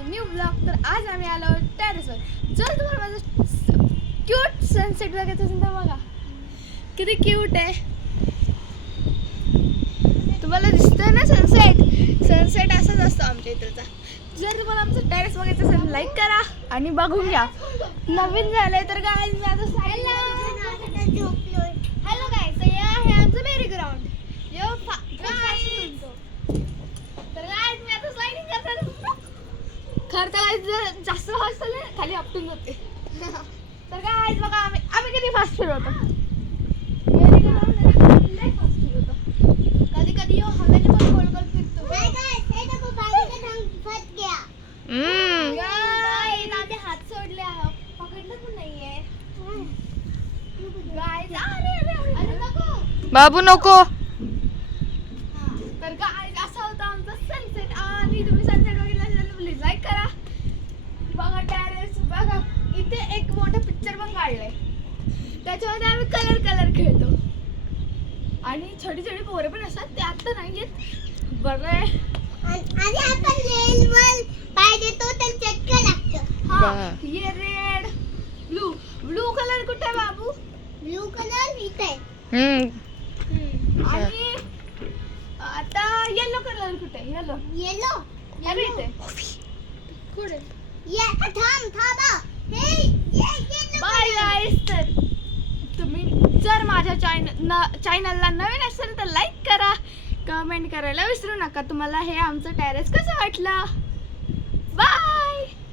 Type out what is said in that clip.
माय new blog. तर आज आम्ही आलो टेरेसवर. जर तुम्हाला माझं क्यूट सनसेट बघायचं असेल तर बघा किती क्यूट आहे. तुम्हाला दिसतोय ना सनसेट असाच असतो आमच्या इथलचा. जर तुम्हाला आमचं टेरेस बघायचं असेल लाईक करा आणि बघून घ्या. नवीन झालंय तर गाईज मी आता हॅलो गाईज, तर हे आमचं मेरी ग्राउंड. तर गाईज मी आता स्लायडिंग करताना खरं तर गाईज जास्त फास्ट चालले खाली आपटून जाते. तर गाईज बघा आम्ही किती फास्ट फिरवतो. मेरी ग्राउंड लय फास्ट फिरवतो. कधी कधी हवेने पण गोल गोल फिरतो. आम्ही हात सोडले पकडलं पण नाहीये. गाईज अरे नको बाबू नको. तर गाईज असा होता आमचा सनसेट. आणि तुम्ही सनसेट बघितला असेल तर प्लीज लाईक करा. बघा टेरेस बघा, इथे एक मोठा पिक्चर पण काढलाय. त्याच्यामध्ये आम्ही कलर खेळतो. आणि छोटी छोटी पोरे पण असतात, ते आता नाही येत. बरं आहे. हे रेड ब्लू कलर कुठे आहे बाबू? ब्लू कलर इथे आणि आता येलो कलर कुठे आहे? येलो अरे इथे कुठे? बाय गाईस. तर तुम्ही जर माझ्या चॅनलला नवीन असेल तर लाईक करा, कमेंट करायला विसरू नका. तुम्हाला हे आमचं टेरेस कसं वाटलं? बाय.